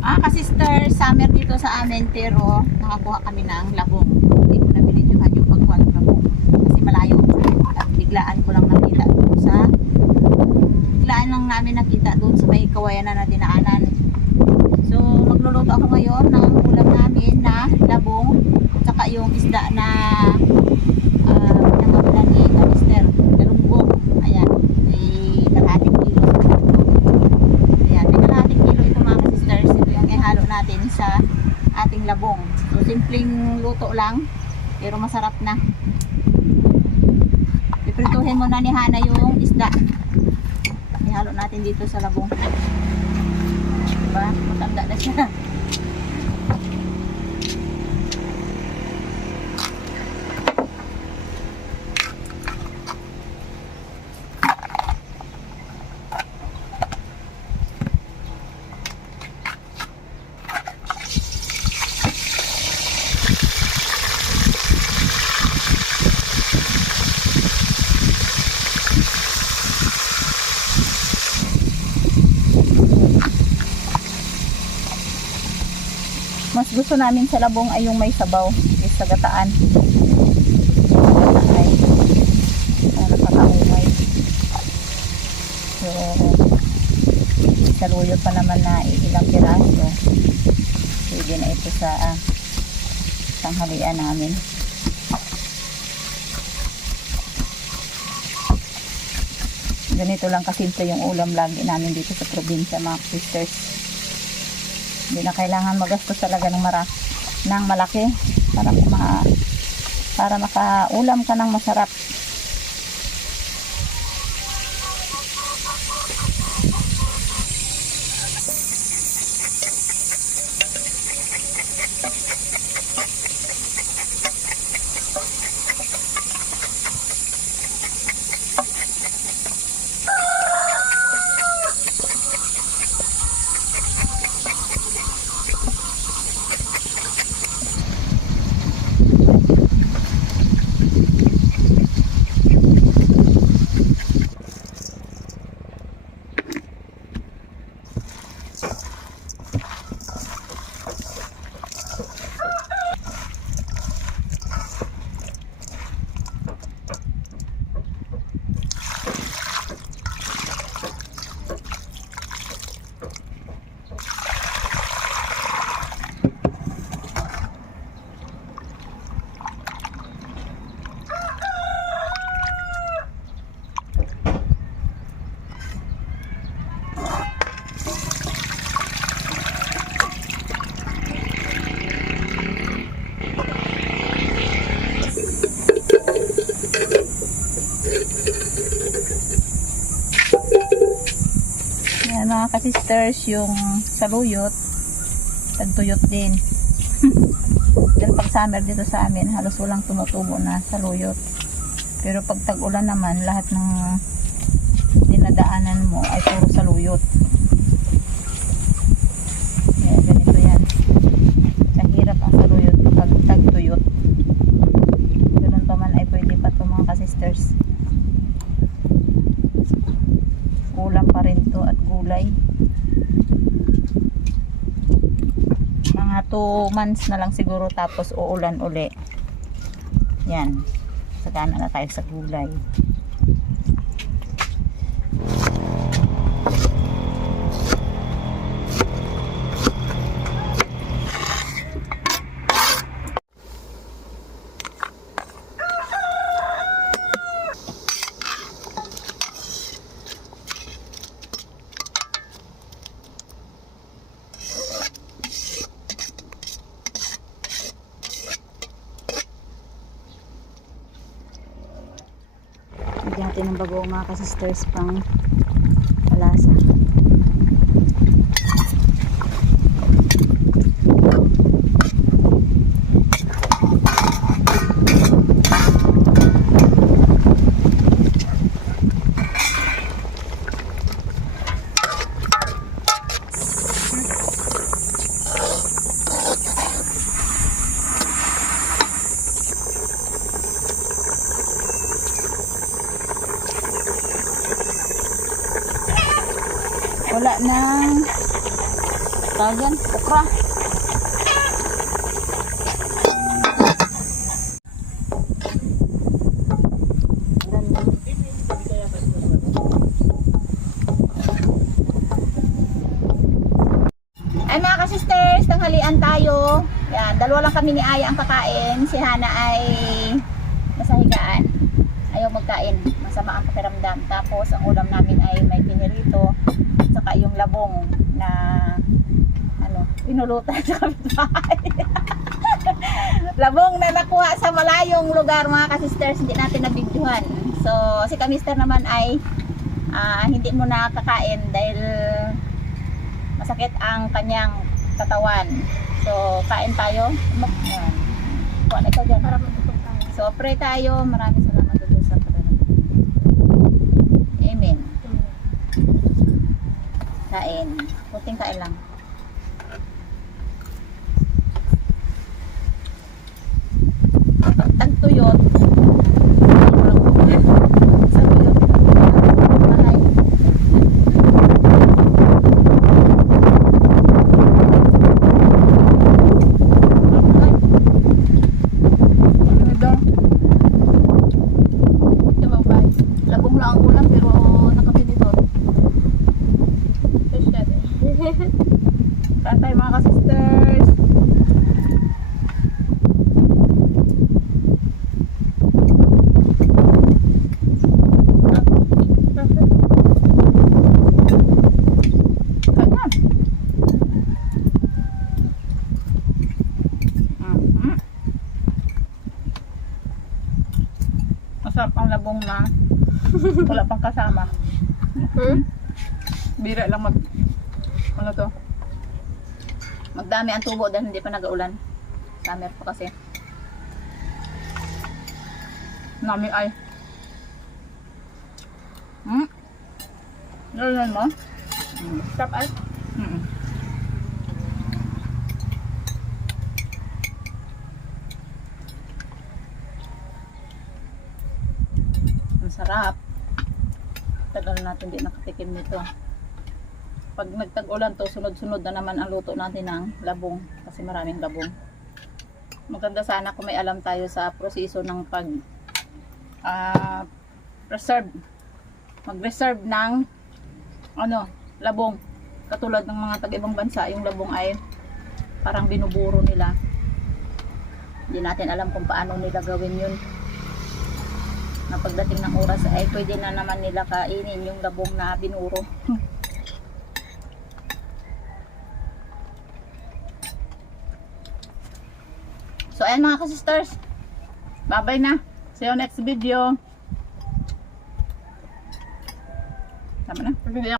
Ka-sister, summer dito sa amin pero nakakuha kami ng labong. Hindi ko na binidyohan yung pagkuha ng labong kasi malayo at biglaan ko lang nakita doon sa namin nakita doon sa may kawayanan na dinaanan. So magluluto ako ngayon ng ulam namin na labong at saka yung isda na pinamabala ni ka-sister, galunggong. Ayan, may kalahating kilo. Ayan, may kalahating kilo ito mga ka-sisters. Ito yung ihalo natin sa ating labong. So simpleng luto lang pero masarap na. Piprituhin muna ni Hana yung isda. Ihalo natin dito sa labong. Diba? Matanda na siya. Mas gusto namin sa labong ay yung may sabaw is sa gataan. Ay nakakaumay. So saluyo pa naman na ilang piraso. Pwede na ito sa tanghalian namin. Ganito lang kasimple yung ulam lagi namin dito sa probinsya mga sisters. Hindi na kailangan magastos talaga ng malaki para makaulam ka ng masarap. Mga ka-sisters, yung saluyot tagtuyot din. Dahil pag summer dito sa amin halos walang tumutubo na saluyot, pero pag tag-ulan naman lahat ng dinadaanan mo ay puro saluyot. Kaya ganito yan, kahirap ang saluyot kapag tagtuyot. Ganun pa man ay pwede pa ito mga ka-sisters. Ulam pa rin to at gulay. Mga 2 months na lang siguro tapos uulan uli. Yan, saka na tayo sa gulay. Lagyan natin ng bagoong mga ka-sisters pang palasa. tawag yan? Okra. Ay mga ka-sisters, tanghalian tayo. Yan, dalawa lang kami ni Aya ang kakain. Si Hana ay nasa higaan. Ayaw magkain, masama ang pakiramdam. Tapos ang ulam namin ay may pinirito at saka yung labong na pinulutan sa kapitbahay. Labong na nakuha sa malayong lugar mga ka-sisters, hindi natin nabidyohan. So si ka-mister naman ay hindi mo na kakain dahil masakit ang kanyang katawan. So kain tayo. Yan. Kuha na ikaw dyan. Para matutong tayo. So pray tayo. Maraming salamat doon sa pagkakas. Amen. Kain. Puting kain lang. Tagtuyot. Sa tuyot. Bahay. Labong lang ang ulam pero nakapinitor. Katay mga ka-sisters. Masarap ang labong na wala pang kasama. Bira lang magdami ang tubo dahil hindi pa nag-aulan. Summer pa kasi. Nami ay. Nalaman mo? Sarap ay. Masarap. Tagal natin di nakatikim nito. Pag nagtag-ulan to, sunod-sunod na naman ang luto natin ng labong kasi maraming labong. Maganda sana kung may alam tayo sa proseso ng pag preserve. Mag-reserve ng labong. Katulad ng mga tag-ibang bansa, yung labong ay parang binuburo nila. Hindi natin alam kung paano nila gawin yun. Na pagdating ng oras ay pwede na naman nila kainin yung labong na binuro. So ayan mga ka-sisters, bye bye na, see you next video. Tama na.